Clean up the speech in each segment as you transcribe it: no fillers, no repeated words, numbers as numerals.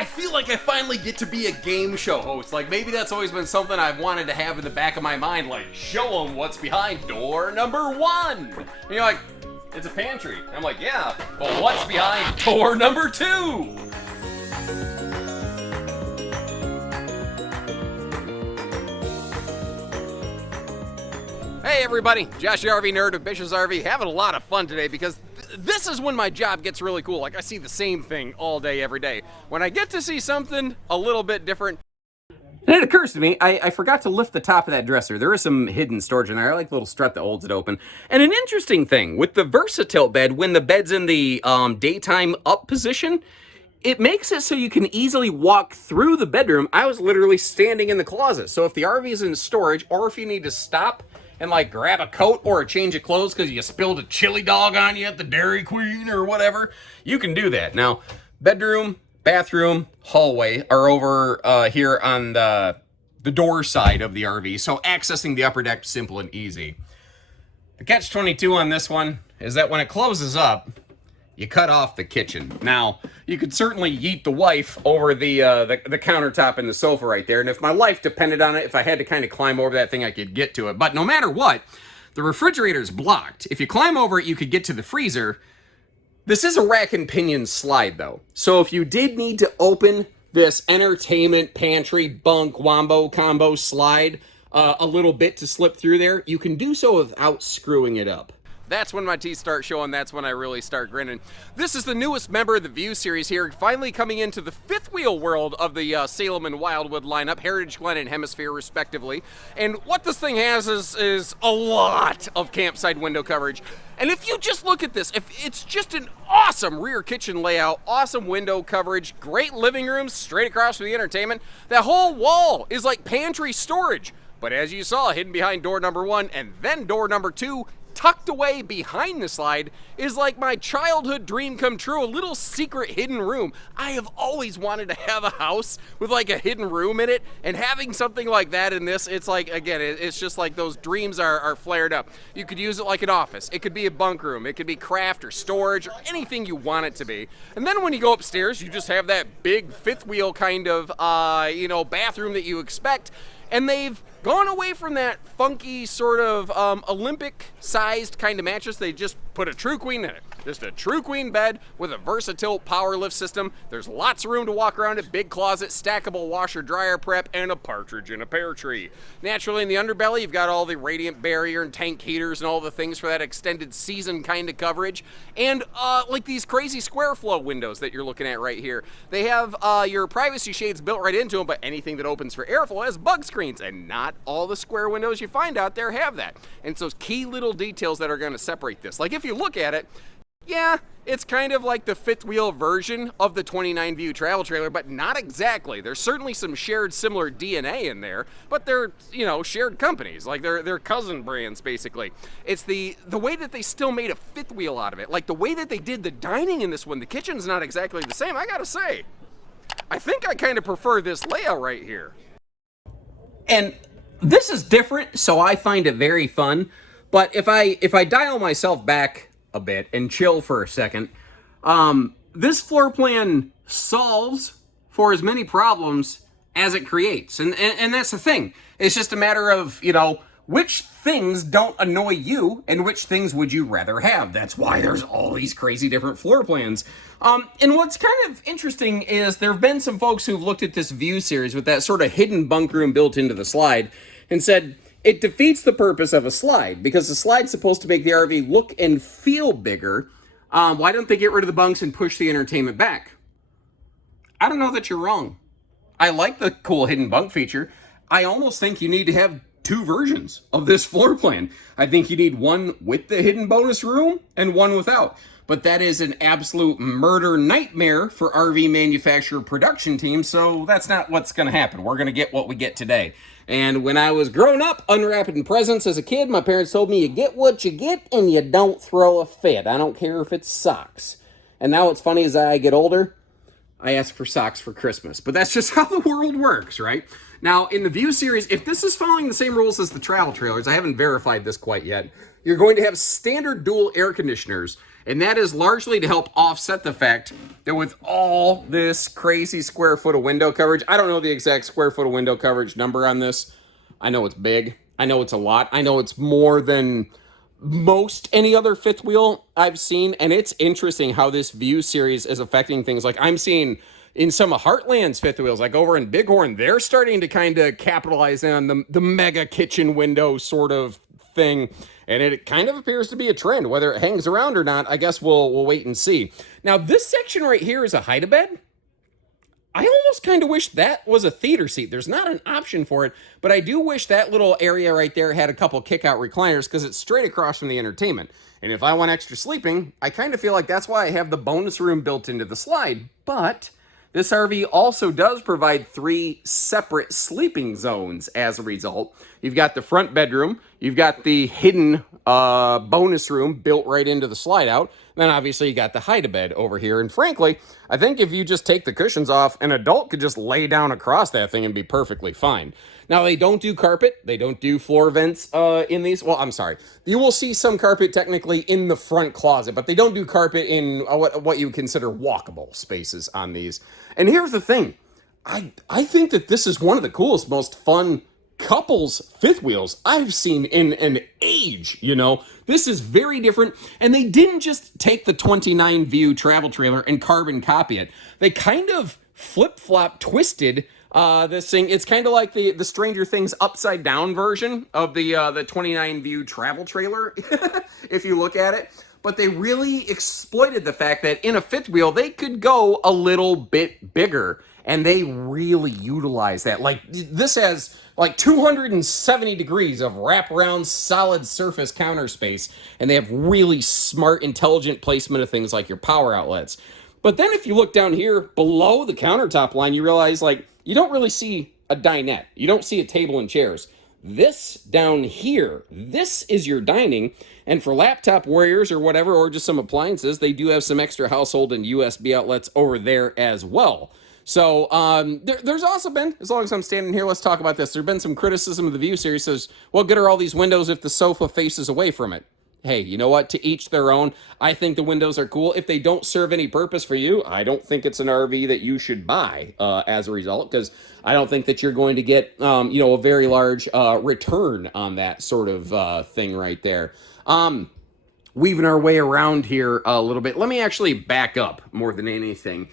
I feel like I finally get to be a game show host. Like, maybe that's always been something I've wanted to have in the back of my mind. Like, show them what's behind door number 1. And you're like, it's a pantry. And I'm like, yeah, but what's behind door number 2? Hey everybody, Josh the RV Nerd of Bish's RV, having a lot of fun today because this is when my job gets really cool. Like, I see the same thing all day, every day. When I get to see something a little bit different. And it occurs to me, I forgot to lift the top of that dresser. There is some hidden storage in there. I like the little strut that holds it open. And an interesting thing, with the VersaTilt bed, when the bed's in the daytime up position, it makes it so you can easily walk through the bedroom. I was literally standing in the closet. So if the RV is in storage, or if you need to stop and like grab a coat or a change of clothes because you spilled a chili dog on you at the Dairy Queen or whatever, you can do that. Now, bedroom, bathroom, hallway are over here on the door side of the RV, so accessing the upper deck, simple and easy. The catch-22 on this one is that when it closes up, you cut off the kitchen. Now, you could certainly yeet the wife over the countertop and the sofa right there, and if my life depended on it, if I had to kind of climb over that thing, I could get to it. But no matter what, the refrigerator's blocked. If you climb over it, you could get to the freezer. This is a rack and pinion slide, though. So if you did need to open this entertainment pantry bunk wombo combo slide a little bit to slip through there, you can do so without screwing it up. That's when my teeth start showing. That's when I really start grinning. This is the newest member of the View series here, finally coming into the fifth wheel world of the Salem and Wildwood lineup, Heritage, Glen, and Hemisphere, respectively. And what this thing has is a lot of campsite window coverage. And if you just look at this, if it's just an awesome rear kitchen layout, awesome window coverage, great living rooms straight across from the entertainment, that whole wall is like pantry storage. But as you saw, hidden behind door number 1 and then door number 2, tucked away behind the slide is like my childhood dream come true, a little secret hidden room. I have always wanted to have a house with like a hidden room in it, and having something like that in this, it's like, again, it's just like those dreams are flared up. You could use it like an office. It could be a bunk room. It could be craft or storage or anything you want it to be. And then when you go upstairs, you just have that big fifth wheel kind of, bathroom that you expect. And they've gone away from that funky sort of Olympic-sized kind of mattress. They just put a True Queen in it. Just a True Queen bed with a VersaTilt power lift system. There's lots of room to walk around it, big closet, stackable washer-dryer prep, and a partridge in a pear tree. Naturally, in the underbelly, you've got all the radiant barrier and tank heaters and all the things for that extended season kind of coverage. And like these crazy square flow windows that you're looking at right here. They have your privacy shades built right into them, but anything that opens for airflow has bug screens, and not all the square windows you find out there have that. And so key little details that are going to separate this. Like if you look at it, yeah, it's kind of like the fifth wheel version of the 29 View travel trailer, but not exactly. There's certainly some shared similar DNA in there, but they're, shared companies. Like they're cousin brands, basically. It's the way that they still made a fifth wheel out of it. Like the way that they did the dining in this one, the kitchen's not exactly the same, I gotta say. I think I kind of prefer this layout right here. And this is different, so I find it very fun. But if I dial myself back a bit and chill for a second, this floor plan solves for as many problems as it creates. And that's the thing. It's just a matter of, which things don't annoy you and which things would you rather have. That's why there's all these crazy different floor plans. And what's kind of interesting is there have been some folks who've looked at this View series with that sort of hidden bunk room built into the slide and said, it defeats the purpose of a slide, because the slide's supposed to make the RV look and feel bigger. Why don't they get rid of the bunks and push the entertainment back? I don't know that you're wrong. I like the cool hidden bunk feature. I almost think you need to have 2 versions of this floor plan. I think you need one with the hidden bonus room and one without. But that is an absolute murder nightmare for RV manufacturer production teams, so that's not what's going to happen. We're going to get what we get today. And when I was growing up, unwrapping presents as a kid, my parents told me you get what you get and you don't throw a fit. I don't care if it's socks. And now what's funny is as I get older, I ask for socks for Christmas. But that's just how the world works, right? Now, in the View series, if this is following the same rules as the travel trailers, I haven't verified this quite yet, you're going to have standard dual air conditioners And that is largely to help offset the fact that with all this crazy square foot of window coverage, I don't know the exact square foot of window coverage number on this. I know it's big. I know it's a lot. I know it's more than most any other fifth wheel I've seen. And it's interesting how this View series is affecting things. Like I'm seeing in some of Heartland's fifth wheels, like over in Bighorn, they're starting to kind of capitalize on the mega kitchen window sort of thing. And it kind of appears to be a trend. Whether it hangs around or not, I guess we'll wait and see. Now, this section right here is a hide-a-bed. I almost kind of wish that was a theater seat. There's not an option for it, but I do wish that little area right there had a couple kick-out recliners because it's straight across from the entertainment. And if I want extra sleeping, I kind of feel like that's why I have the bonus room built into the slide. But this RV also does provide 3 separate sleeping zones as a result. You've got the front bedroom, you've got the hidden bonus room built right into the slide out, then obviously you got the hide-a-bed over here. And frankly, I think if you just take the cushions off, an adult could just lay down across that thing and be perfectly fine. Now, they don't do carpet. They don't do floor vents in these. Well, I'm sorry. You will see some carpet technically in the front closet, but they don't do carpet in what you would consider walkable spaces on these. And here's the thing. I think that this is one of the coolest, most fun couples fifth wheels I've seen in an age, you know. This is very different, and they didn't just take the 29 View travel trailer and carbon copy it. They kind of flip-flop twisted this thing. It's kind of like the Stranger Things upside down version of the 29 View travel trailer, if you look at it. But they really exploited the fact that in a fifth wheel, they could go a little bit bigger. And they really utilize that. Like, this has like 270 degrees of wraparound solid surface counter space. And they have really smart, intelligent placement of things like your power outlets. But then if you look down here below the countertop line, you realize, like, you don't really see a dinette. You don't see a table and chairs. This down here, this is your dining. And for laptop warriors or whatever, or just some appliances, they do have some extra household and USB outlets over there as well. So there's also been, as long as I'm standing here, let's talk about this. There's been some criticism of the View series. Says, well, good are all these windows if the sofa faces away from it? Hey, you know what? To each their own. I think the windows are cool. If they don't serve any purpose for you, I don't think it's an RV that you should buy as a result, because I don't think that you're going to get, a very large return on that sort of thing right there. Weaving our way around here a little bit. Let me actually back up more than anything.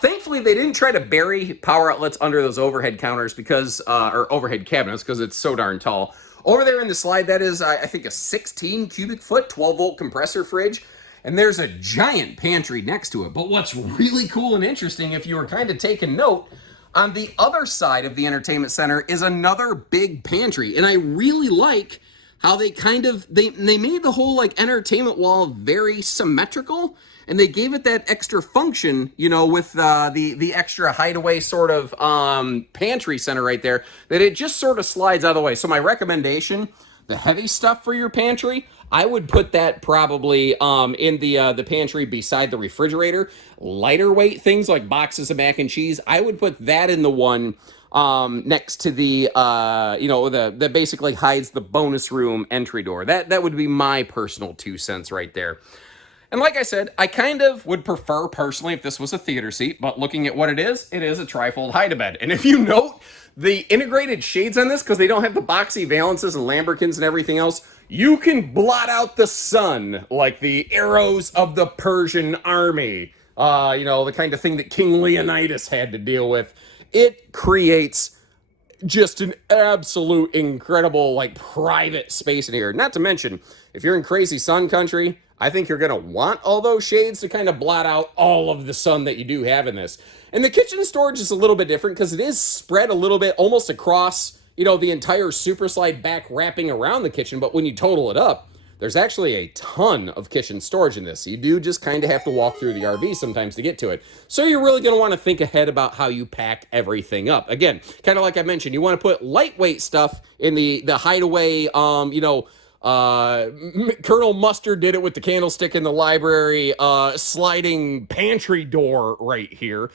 Thankfully, they didn't try to bury power outlets under those overhead counters because, or overhead cabinets, because it's so darn tall. Over there in the slide, that is, I think, a 16 cubic foot, 12-volt compressor fridge. And there's a giant pantry next to it. But what's really cool and interesting, if you were kind of taking note, on the other side of the entertainment center is another big pantry. And I really like how they made the whole like entertainment wall very symmetrical, and they gave it that extra function, you know, with the extra hideaway sort of pantry center right there, that it just sort of slides out of the way. So my recommendation, the heavy stuff for your pantry, I would put that probably in the pantry beside the refrigerator. Lighter weight things like boxes of mac and cheese, I would put that in the one next to the that basically hides the bonus room entry door. That would be my personal 2 cents right there. And like I said, I kind of would prefer personally if this was a theater seat, but looking at what it is a trifold hide-a-bed. And if you note the integrated shades on this, because they don't have the boxy valances and lambrequins and everything else, you can blot out the sun like the arrows of the Persian army. The kind of thing that King Leonidas had to deal with. It creates just an absolute incredible, like, private space in here. Not to mention, if you're in crazy sun country, I think you're going to want all those shades to kind of blot out all of the sun that you do have in this. And the kitchen storage is a little bit different because it is spread a little bit almost across, the entire super slide back wrapping around the kitchen. But when you total it up, there's actually a ton of kitchen storage in this. You do just kind of have to walk through the RV sometimes to get to it. So you're really going to want to think ahead about how you pack everything up. Again, kind of like I mentioned, you want to put lightweight stuff in the hideaway, Colonel Mustard did it with the candlestick in the library, sliding pantry door right here.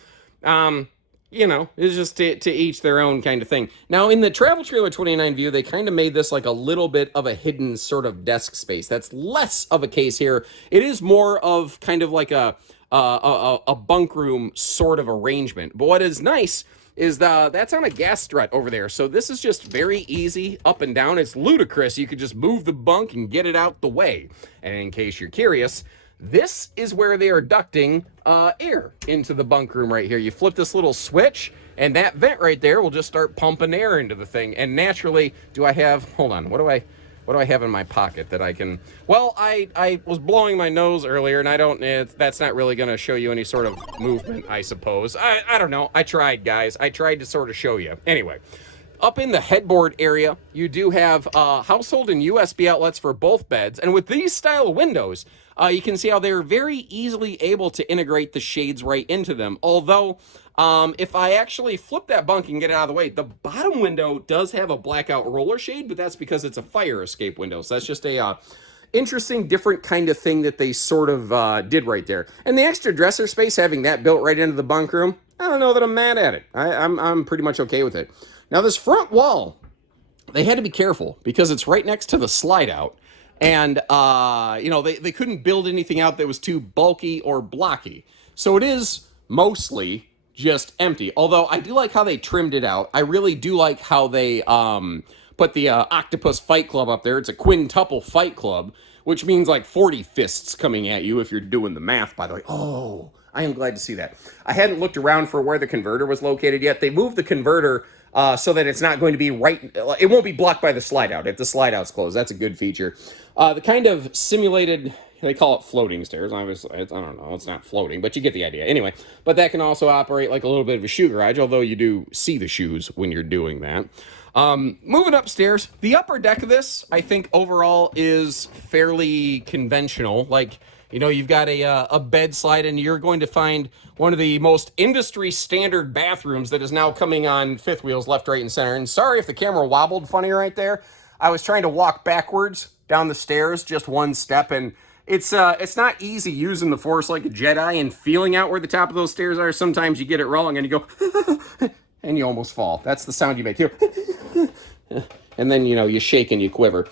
you know, it's just to each their own kind of thing. Now, in the Travel Trailer 29 view, they kind of made this like a little bit of a hidden sort of desk space. That's less of a case here. It is more of kind of like a bunk room sort of arrangement. But what is nice is that's on a gas strut over there. So this is just very easy up and down. It's ludicrous. You could just move the bunk and get it out the way. And in case you're curious, this is where they are ducting air into the bunk room right here. You flip this little switch, and that vent right there will just start pumping air into the thing. And naturally, hold on, what do I have in my pocket that I can, well, I was blowing my nose earlier, and that's not really going to show you any sort of movement, I suppose. I don't know. I tried, guys. I tried to sort of show you. Anyway. Up in the headboard area, you do have household and USB outlets for both beds. And with these style of windows, you can see how they're very easily able to integrate the shades right into them. Although, if I actually flip that bunk and get it out of the way, the bottom window does have a blackout roller shade, but that's because it's a fire escape window. So that's just a interesting, different kind of thing that they sort of did right there. And the extra dresser space, having that built right into the bunk room, I don't know that I'm mad at it. I'm pretty much okay with it. Now, this front wall, they had to be careful because it's right next to the slide out. And, you know, they couldn't build anything out that was too bulky or blocky. So it is mostly just empty. Although I do like how they trimmed it out. I really do like how they put the Octopus Fight Club up there. It's a quintuple fight club, which means like 40 fists coming at you if you're doing the math, by the way. Oh, I am glad to see that. I hadn't looked around for where the converter was located yet. They moved the converter so that it's not going to be it won't be blocked by the slide out if the slide out's closed. That's a good feature. The kind of simulated, they call it floating stairs. Obviously, I don't know, it's not floating, but you get the idea. Anyway, but that can also operate like a little bit of a shoe garage, although you do see the shoes when you're doing that. Moving upstairs, the upper deck of this, I think overall is fairly conventional. Like, you know, you've got a bed slide, and you're going to find one of the most industry standard bathrooms that is now coming on fifth wheels, left, right, and center. And sorry if the camera wobbled funny right there. I was trying to walk backwards down the stairs, just one step, and it's not easy using the Force like a Jedi and feeling out where the top of those stairs are. Sometimes you get it wrong and you go, and you almost fall. That's the sound you make here. And then, you know, you shake and you quiver.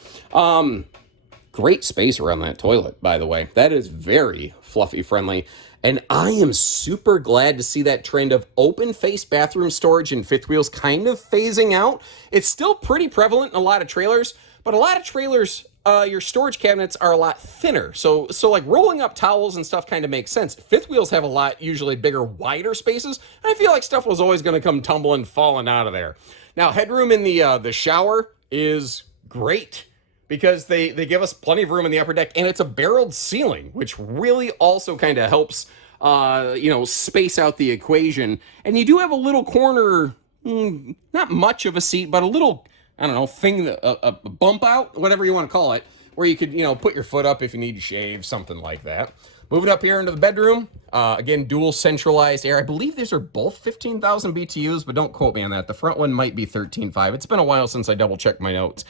Great space around that toilet, by the way. That is very fluffy friendly. And I am super glad to see that trend of open face bathroom storage in fifth wheels kind of phasing out. It's still pretty prevalent in a lot of trailers, but a lot of trailers, your storage cabinets are a lot thinner. So like rolling up towels and stuff kind of makes sense. Fifth wheels have a lot, usually bigger, wider spaces. And I feel like stuff was always going to come tumbling, falling out of there. Now, headroom in the shower is great, because they give us plenty of room in the upper deck, and it's a barreled ceiling, which really also kind of helps, you know, space out the equation. And you do have a little corner, not much of a seat, but a little, I don't know, thing, a bump out, whatever you want to call it, where you could, you know, put your foot up if you need to shave, something like that. Moving up here into the bedroom, again, dual centralized air. I believe these are both 15,000 BTUs, but don't quote me on that. The front one might be 13.5. It's been a while since I double-checked my notes.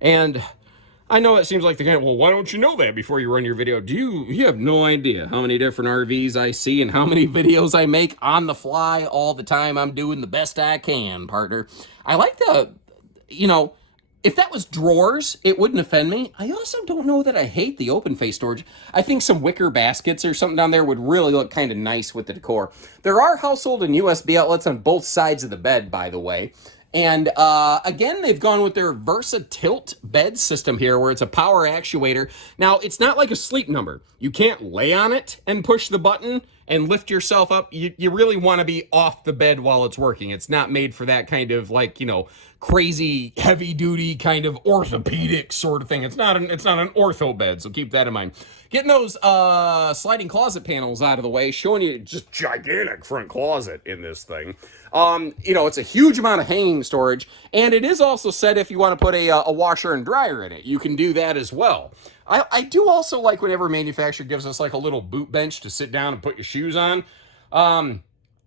And I know it seems like the kind of, well, why don't you know that before you run your video? You have no idea how many different RVs I see and how many videos I make on the fly all the time. I'm doing the best I can, partner. I like you know, if that was drawers, it wouldn't offend me. I also don't know that I hate the open face storage. I think some wicker baskets or something down there would really look kind of nice with the decor. There are household and USB outlets on both sides of the bed, by the way. And again, they've gone with their Versa Tilt bed system here, where it's a power actuator. Now, it's not like a Sleep Number. You can't lay on it and push the button and lift yourself up. You really want to be off the bed while it's working. It's not made for that kind of, like, you know, crazy heavy duty kind of orthopedic sort of thing. It's not an ortho bed, so keep that in mind. Getting those sliding closet panels out of the way, showing you just gigantic front closet in this thing. You know, it's a huge amount of hanging storage, and it is also said if you want to put a washer and dryer in it, you can do that as well. I do also like whenever a manufacturer gives us like a little boot bench to sit down and put your shoes on.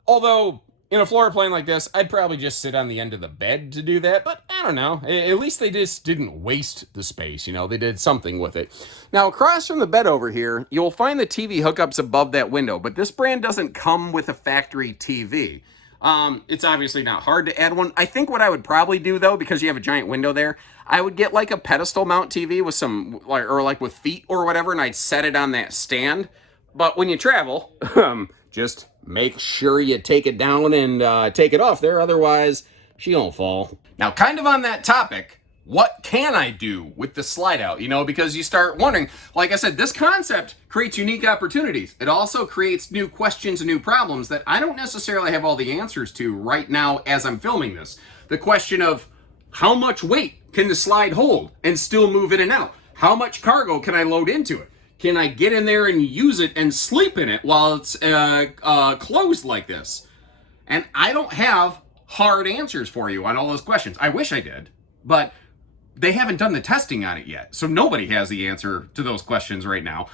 Although in a floor plan like this, I'd probably just sit on the end of the bed to do that, but I don't know. At least they just didn't waste the space, you know, they did something with it. Now, across from the bed over here, you'll find the TV hookups above that window, but this brand doesn't come with a factory TV. It's obviously not hard to add one. I think what I would probably do though, because you have a giant window there, I would get like a pedestal mount TV with some, or like with feet or whatever, and I'd set it on that stand. But when you travel, just make sure you take it down and take it off there, otherwise she don't fall. Now, kind of on that topic, what can I do with the slide out? Because you start wondering, like I said, this concept creates unique opportunities. It also creates new questions and new problems that I don't necessarily have all the answers to right now as I'm filming this. The question of how much weight can the slide hold and still move in and out? How much cargo can I load into it? Can I get in there and use it and sleep in it while it's closed like this? And I don't have hard answers for you on all those questions. I wish I did, but they haven't done the testing on it yet. So nobody has the answer to those questions right now.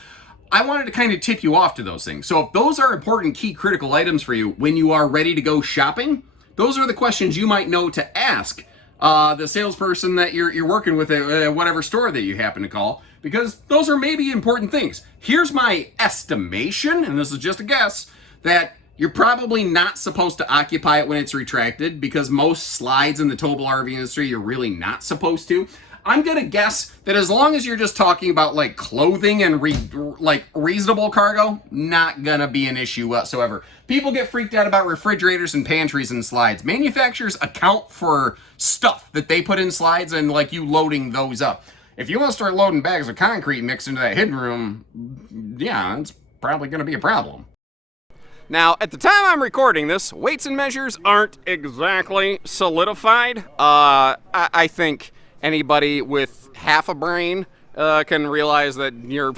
I wanted to kind of tip you off to those things. So if those are important key critical items for you when you are ready to go shopping, those are the questions you might know to ask the salesperson that you're working with at whatever store that you happen to call, because those are maybe important things. Here's my estimation, and this is just a guess, that you're probably not supposed to occupy it when it's retracted, because most slides in the towable RV industry, you're really not supposed to. I'm going to guess that as long as you're just talking about like clothing and reasonable cargo, not going to be an issue whatsoever. People get freaked out about refrigerators and pantries and slides. Manufacturers account for stuff that they put in slides and like you loading those up. If you want to start loading bags of concrete mixed into that hidden room, yeah, it's probably going to be a problem. Now, at the time I'm recording this, weights and measures aren't exactly solidified. I think anybody with half a brain can realize that you're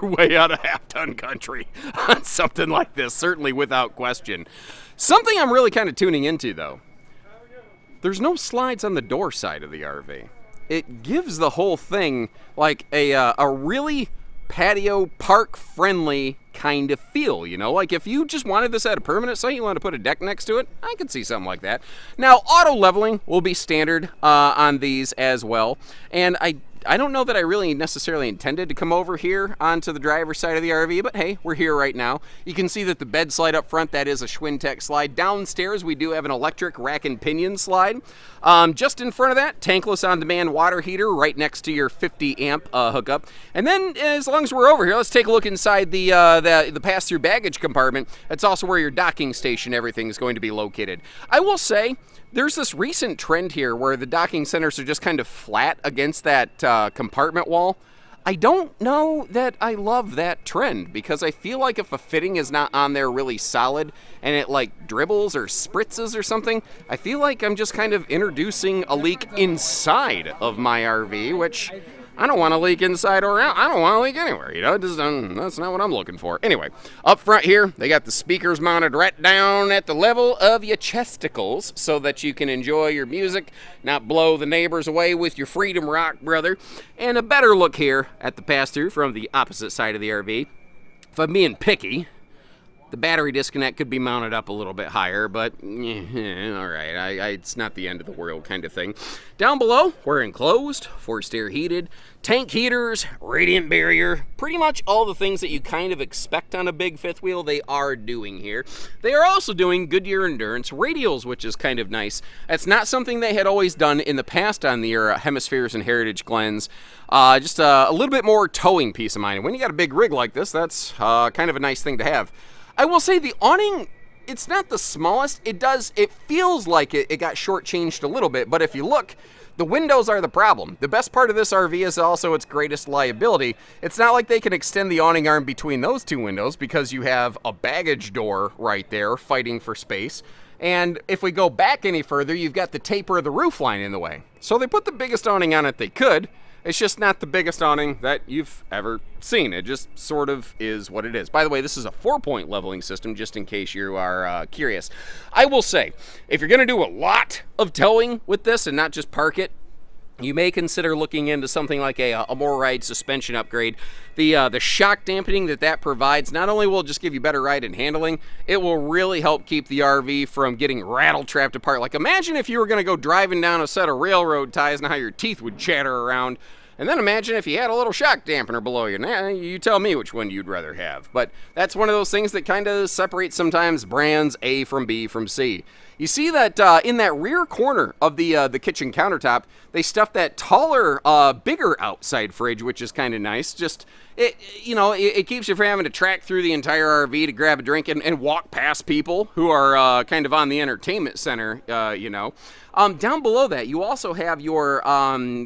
way out of half-ton country on something like this, certainly without question. Something I'm really kind of tuning into, though. There's no slides on the door side of the RV. It gives the whole thing like a really patio park friendly kind of feel, like if you just wanted this at a permanent site, you want to put a deck next to it, I could see something like that. Now, auto leveling will be standard on these as well, and I don't know that I really necessarily intended to come over here onto the driver's side of the RV, but hey, we're here right now. You can see that the bed slide up front, that is a Schwintek slide. Downstairs, we do have an electric rack and pinion slide. Just in front of that, tankless on-demand water heater right next to your 50 amp hookup. And then, as long as we're over here, let's take a look inside the pass-through baggage compartment. That's also where your docking station, everything is going to be located. I will say, there's this recent trend here where the docking centers are just kind of flat against that compartment wall. I don't know that I love that trend, because I feel like if a fitting is not on there really solid and it like dribbles or spritzes or something, I feel like I'm just kind of introducing a leak inside of my RV, which I don't want to leak inside or out. I don't want to leak anywhere, that's not what I'm looking for. Anyway, up front here, they got the speakers mounted right down at the level of your chesticles so that you can enjoy your music, not blow the neighbors away with your Freedom Rock, brother. And a better look here at the pass-through from the opposite side of the RV. If I'm being picky, the battery disconnect could be mounted up a little bit higher, but all right, it's not the end of the world kind of thing. Down below, we're enclosed, forced air heated, tank heaters, radiant barrier, pretty much all the things that you kind of expect on a big fifth wheel, they are doing here. They are also doing Goodyear Endurance radials, which is kind of nice. That's not something they had always done in the past on the Hemispheres and Heritage Glens. Just a little bit more towing peace of mind. And when you got a big rig like this, that's kind of a nice thing to have. I will say the awning, it's not the smallest. It feels like it got shortchanged a little bit, but if you look, the windows are the problem. The best part of this RV is also its greatest liability. It's not like they can extend the awning arm between those two windows, because you have a baggage door right there fighting for space. And if we go back any further, you've got the taper of the roof line in the way. So they put the biggest awning on it they could. It's just not the biggest awning that you've ever seen. It just sort of is what it is. By the way, this is a 4-point leveling system, just in case you are curious. I will say, if you're going to do a lot of towing with this and not just park it, you may consider looking into something like a more ride suspension upgrade. The shock dampening that provides not only will it just give you better ride and handling, it will really help keep the RV from getting rattle-trapped apart. Like, imagine if you were going to go driving down a set of railroad ties and how your teeth would chatter around And then imagine if you had a little shock dampener below you. Nah, you tell me which one you'd rather have. But that's one of those things that kind of separates sometimes brands A from B from C. You see that in that rear corner of the kitchen countertop, they stuffed that taller, bigger outside fridge, which is kind of nice. Just it keeps you from having to track through the entire RV to grab a drink and walk past people who are kind of on the entertainment center, Down below that, you also have your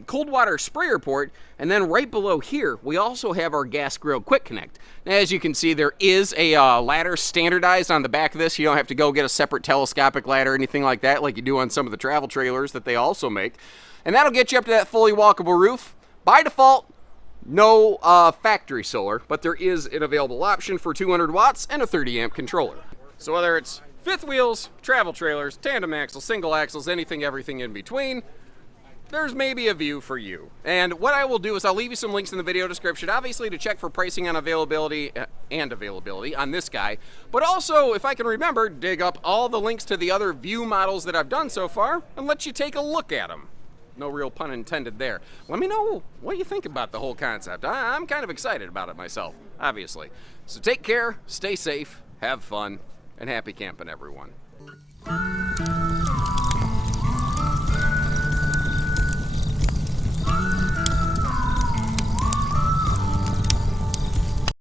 cold water sprayer port, and then right below here, we also have our gas grill quick connect. Now, as you can see, there is a ladder standardized on the back of this. You don't have to go get a separate telescopic ladder or anything like that, like you do on some of the travel trailers that they also make. And that'll get you up to that fully walkable roof. By default, no factory solar, but there is an available option for 200 watts and a 30 amp controller. So whether it's fifth wheels, travel trailers, tandem axles, single axles, anything, everything in between, there's maybe a view for you. And what I will do is I'll leave you some links in the video description, obviously to check for pricing on availability on this guy, but also, if I can remember, dig up all the links to the other View models that I've done so far and let you take a look at them. No real pun intended there. Let me know what you think about the whole concept. I'm kind of excited about it myself, obviously. So take care, stay safe, have fun, and happy camping, everyone.